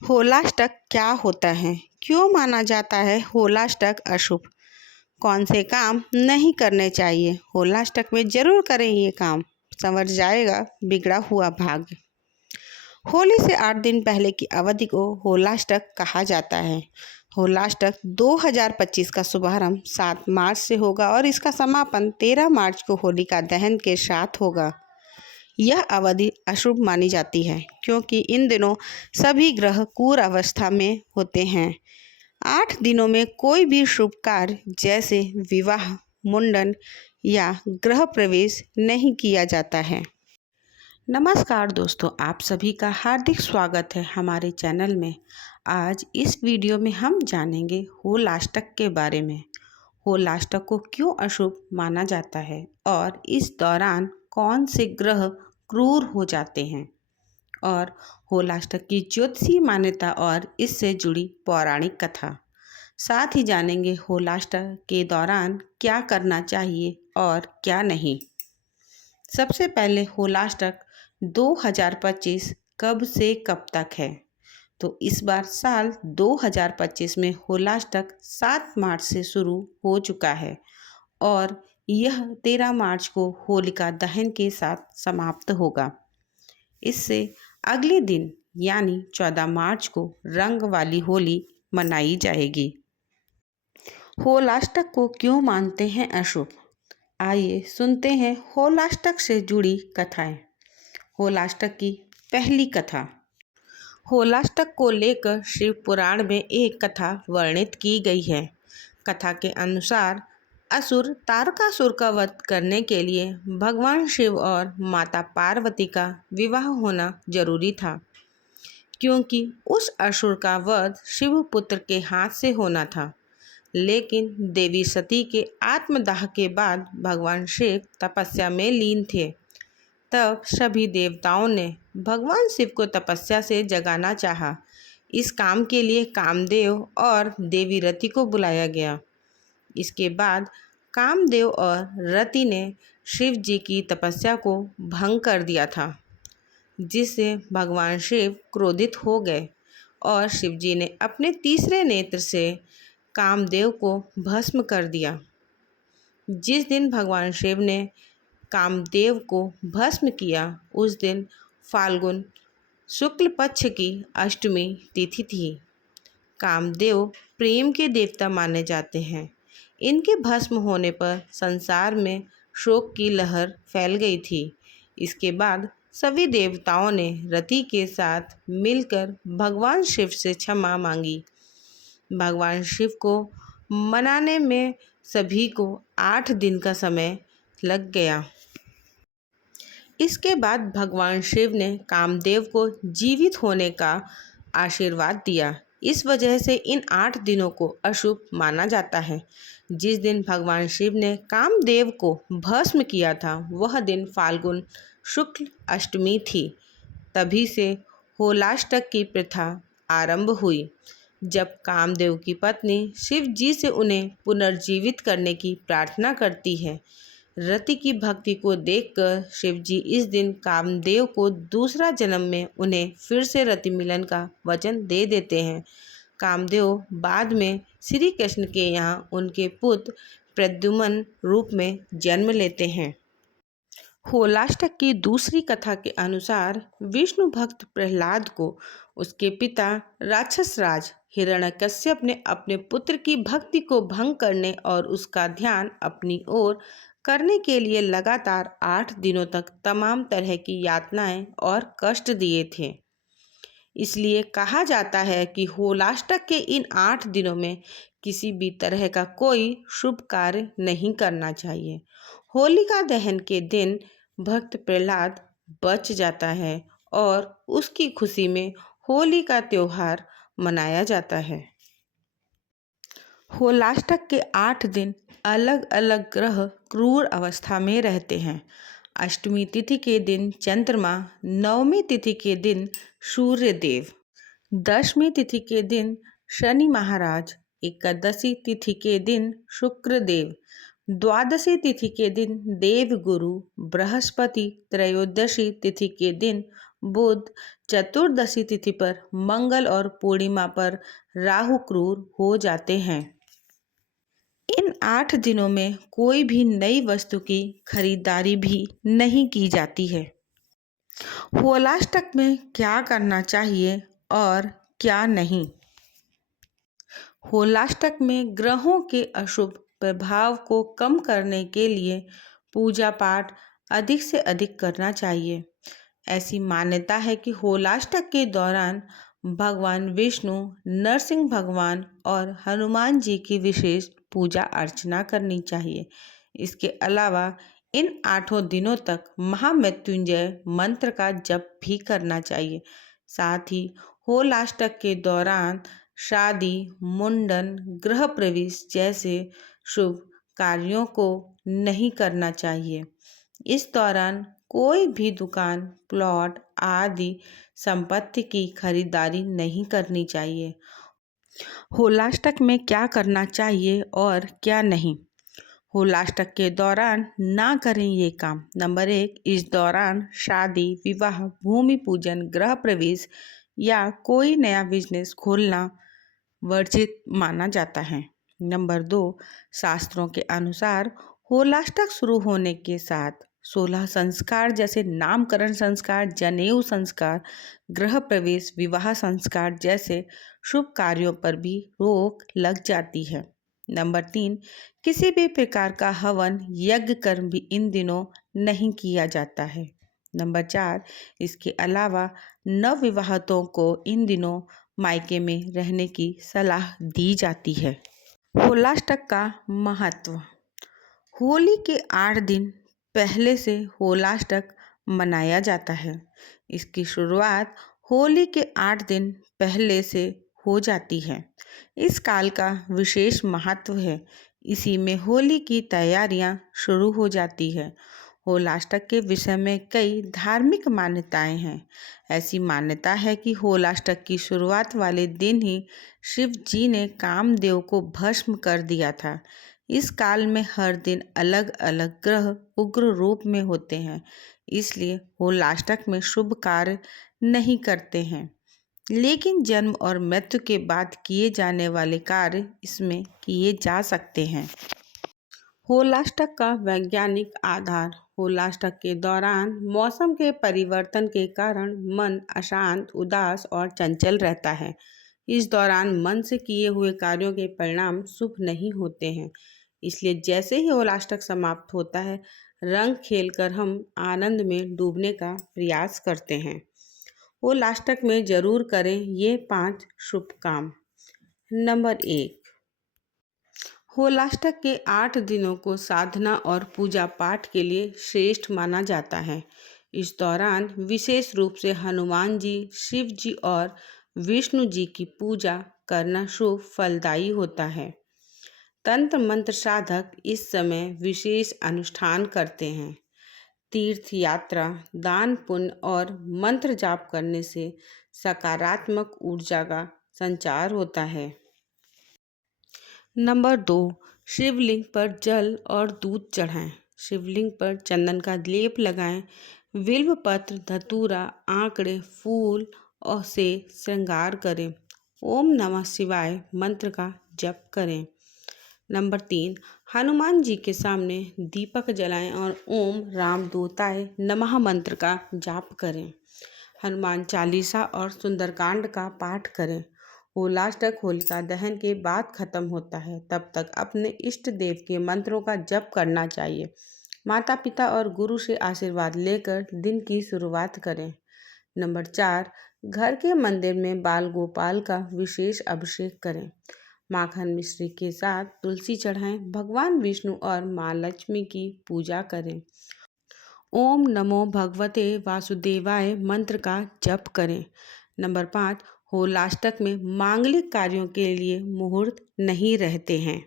होलाष्टक क्या होता है? क्यों माना जाता है होलाष्टक अशुभ? कौन से काम नहीं करने चाहिए? होलाष्टक में जरूर करें ये काम, संवर जाएगा बिगड़ा हुआ भाग्य। होली से 8 दिन पहले की अवधि को होलाष्टक कहा जाता है। होलाष्टक 2025 का शुभारंभ 7 मार्च से होगा और इसका समापन 13 मार्च को होलिका दहन के साथ होगा। यह अवधि अशुभ मानी जाती है क्योंकि इन दिनों सभी ग्रह क्रूर अवस्था में होते हैं। 8 दिनों में कोई भी शुभ कार्य जैसे विवाह, मुंडन या गृह प्रवेश नहीं किया जाता है। नमस्कार दोस्तों, आप सभी का हार्दिक स्वागत है हमारे चैनल में। आज इस वीडियो में हम जानेंगे होलाष्टक के बारे में। होलाष्टक को क्यों अशुभ माना जाता है और इस दौरान कौन से ग्रह क्रूर हो जाते हैं, और होलाष्टक की ज्योतिषीय मान्यता और इससे जुड़ी पौराणिक कथा। साथ ही जानेंगे होलाष्टक के दौरान क्या करना चाहिए और क्या नहीं। सबसे पहले होलाष्टक 2025 कब से कब तक है? तो इस बार साल 2025 में होलाष्टक 7 मार्च से शुरू हो चुका है और यह 13 मार्च को होलिका दहन के साथ समाप्त होगा। इससे अगले दिन यानी 14 मार्च को रंग वाली होली मनाई जाएगी। होलाष्टक को क्यों मानते हैं अशुभ? आइए सुनते हैं होलाष्टक से जुड़ी कथाएं। होलाष्टक की पहली कथा। होलाष्टक को लेकर शिव पुराण में एक कथा वर्णित की गई है। कथा के अनुसार असुर तारकासुर का वध करने के लिए भगवान शिव और माता पार्वती का विवाह होना जरूरी था, क्योंकि उस असुर का वध शिव पुत्र के हाथ से होना था। लेकिन देवी सती के आत्मदाह के बाद भगवान शिव तपस्या में लीन थे। तब सभी देवताओं ने भगवान शिव को तपस्या से जगाना चाहा। इस काम के लिए कामदेव और देवी रति को बुलाया गया। इसके बाद कामदेव और रति ने शिव जी की तपस्या को भंग कर दिया था, जिससे भगवान शिव क्रोधित हो गए और शिव जी ने अपने तीसरे नेत्र से कामदेव को भस्म कर दिया। जिस दिन भगवान शिव ने कामदेव को भस्म किया, उस दिन फाल्गुन शुक्ल पक्ष की अष्टमी तिथि थी। कामदेव प्रेम के देवता माने जाते हैं। इनके भस्म होने पर संसार में शोक की लहर फैल गई थी। इसके बाद सभी देवताओं ने रति के साथ मिलकर भगवान शिव से क्षमा मांगी। भगवान शिव को मनाने में सभी को 8 दिन का समय लग गया। इसके बाद भगवान शिव ने कामदेव को जीवित होने का आशीर्वाद दिया। इस वजह से इन 8 दिनों को अशुभ माना जाता है। जिस दिन भगवान शिव ने कामदेव को भस्म किया था, वह दिन फाल्गुन शुक्ल अष्टमी थी। तभी से होलाष्टक की प्रथा आरंभ हुई। जब कामदेव की पत्नी शिव जी से उन्हें पुनर्जीवित करने की प्रार्थना करती है, रति की भक्ति को देखकर शिव जी इस दिन कामदेव को दूसरा जन्म में उन्हें फिर से रति मिलन का वचन दे देते हैं। कामदेव बाद में श्री कृष्ण के यहाँ उनके पुत्र प्रद्युम्न रूप में जन्म लेते हैं। होलाष्टक की दूसरी कथा के अनुसार विष्णु भक्त प्रहलाद को उसके पिता राक्षस राज हिरण्यकश्यप ने अपने पुत्र की भक्ति को भंग करने और उसका ध्यान अपनी ओर करने के लिए लगातार 8 दिनों तक तमाम तरह की यातनाएं और कष्ट दिए थे। इसलिए कहा जाता है कि होलाष्टक के इन 8 दिनों में किसी भी तरह का कोई शुभ कार्य नहीं करना चाहिए। होलिका दहन के दिन भक्त प्रहलाद बच जाता है और उसकी खुशी में होली का त्योहार मनाया जाता है। होलाष्टक के 8 दिन अलग अलग ग्रह क्रूर अवस्था में रहते हैं। अष्टमी तिथि के दिन चंद्रमा, नवमी तिथि के दिन सूर्य देव, दशमी तिथि के दिन शनि महाराज, एकादशी तिथि के दिन शुक्र देव, द्वादशी तिथि के दिन देव गुरु बृहस्पति, त्रयोदशी तिथि के दिन बुध, चतुर्दशी तिथि पर मंगल और पूर्णिमा पर राहु क्रूर हो जाते हैं। इन 8 दिनों में कोई भी नई वस्तु की खरीदारी भी नहीं की जाती है। होलाष्टक में क्या करना चाहिए और क्या नहीं? होलाष्टक में ग्रहों के अशुभ प्रभाव को कम करने के लिए पूजा पाठ अधिक से अधिक करना चाहिए। ऐसी मान्यता है कि होलाष्टक के दौरान भगवान विष्णु, नरसिंह भगवान और हनुमान जी की विशेष पूजा अर्चना करनी चाहिए। इसके अलावा इन 8 दिनों तक महामृत्युंजय मंत्र का जप भी करना चाहिए। साथ ही होलाष्टक के दौरान शादी, मुंडन, गृह प्रवेश जैसे शुभ कार्यों को नहीं करना चाहिए। इस दौरान कोई भी दुकान, प्लॉट आदि संपत्ति की खरीदारी नहीं करनी चाहिए। होलाष्टक में क्या करना चाहिए और क्या नहीं? होलाष्टक के दौरान ना करें ये काम। नंबर 1, इस दौरान शादी, विवाह, भूमि पूजन, गृह प्रवेश या कोई नया बिजनेस खोलना वर्जित माना जाता है। नंबर 2, शास्त्रों के अनुसार होलाष्टक शुरू होने के साथ 16 संस्कार जैसे नामकरण संस्कार, जनेऊ संस्कार, गृह प्रवेश, विवाह संस्कार जैसे शुभ कार्यों पर भी रोक लग जाती है। नंबर 3, किसी भी प्रकार का हवन, यज्ञ, कर्म भी इन दिनों नहीं किया जाता है। नंबर 4, इसके अलावा नवविवाहितों को इन दिनों मायके में रहने की सलाह दी जाती है। होलाष्टक का महत्व। होली के 8 दिन पहले से होलाष्टक मनाया जाता है। इसकी शुरुआत होली के 8 दिन पहले से हो जाती है। इस काल का विशेष महत्व है। इसी में होली की तैयारियां शुरू हो जाती है। होलाष्टक के विषय में कई धार्मिक मान्यताएं हैं। ऐसी मान्यता है कि होलाष्टक की शुरुआत वाले दिन ही शिव जी ने कामदेव को भस्म कर दिया था। इस काल में हर दिन अलग अलग ग्रह उग्र रूप में होते हैं, इसलिए होलाष्टक में शुभ कार्य नहीं करते हैं, लेकिन जन्म और मृत्यु के बाद किए जाने वाले कार्य इसमें किए जा सकते हैं। होलाष्टक का वैज्ञानिक आधार। होलाष्टक के दौरान मौसम के परिवर्तन के कारण मन अशांत, उदास और चंचल रहता है। इस दौरान मन से किए हुए कार्यों के परिणाम शुभ नहीं होते हैं। इसलिए जैसे ही होलाष्टक समाप्त होता है, रंग खेलकर हम आनंद में डूबने का प्रयास करते हैं। होलाष्टक में जरूर करें ये 5 शुभ काम। नंबर 1, होलाष्टक के 8 दिनों को साधना और पूजा पाठ के लिए श्रेष्ठ माना जाता है। इस दौरान विशेष रूप से हनुमान जी, शिव जी और विष्णु जी की पूजा करना शुभ फलदायी होता है। तंत्र मंत्र साधक इस समय विशेष अनुष्ठान करते हैं। तीर्थ यात्रा, दान पुण्य और मंत्र जाप करने से सकारात्मक ऊर्जा का संचार होता है। नंबर 2, शिवलिंग पर जल और दूध चढ़ाएं। शिवलिंग पर चंदन का लेप लगाएं। बिल्व पत्र, धतूरा, आंकड़े, फूल और से श्रृंगार करें। ओम नमः शिवाय मंत्र का जप करें। नंबर 3, हनुमान जी के सामने दीपक जलाएं और ओम रामदूताय नमः मंत्र का जाप करें। हनुमान चालीसा और सुंदरकांड का पाठ करें। होलाष्टक होलिका दहन के बाद खत्म होता है, तब तक अपने इष्ट देव के मंत्रों का जप करना चाहिए। माता पिता और गुरु से आशीर्वाद लेकर दिन की शुरुआत करें। नंबर 4, घर के मंदिर में बाल गोपाल का विशेष अभिषेक करें। माखन मिश्री के साथ तुलसी चढ़ाएं। भगवान विष्णु और माँ लक्ष्मी की पूजा करें। ओम नमो भगवते वासुदेवाय मंत्र का जप करें। नंबर 5, होलाष्टक में मांगलिक कार्यों के लिए मुहूर्त नहीं रहते हैं,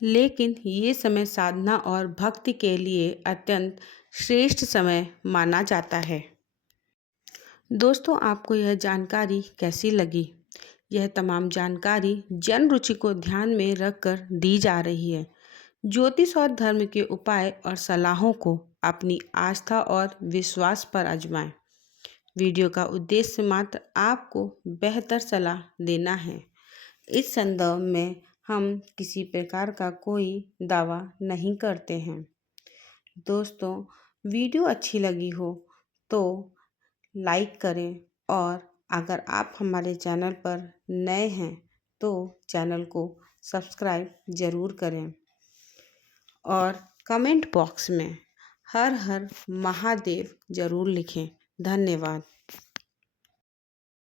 लेकिन ये समय साधना और भक्ति के लिए अत्यंत श्रेष्ठ समय माना जाता है। दोस्तों, आपको यह जानकारी कैसी लगी? यह तमाम जानकारी जन रुचि को ध्यान में रखकर दी जा रही है। ज्योतिष और धर्म के उपाय और सलाहों को अपनी आस्था और विश्वास पर आजमाएं। वीडियो का उद्देश्य मात्र आपको बेहतर सलाह देना है। इस संदर्भ में हम किसी प्रकार का कोई दावा नहीं करते हैं। दोस्तों, वीडियो अच्छी लगी हो तो लाइक करें और अगर आप हमारे चैनल पर नए हैं तो चैनल को सब्सक्राइब ज़रूर करें और कमेंट बॉक्स में हर हर महादेव ज़रूर लिखें। धन्यवाद।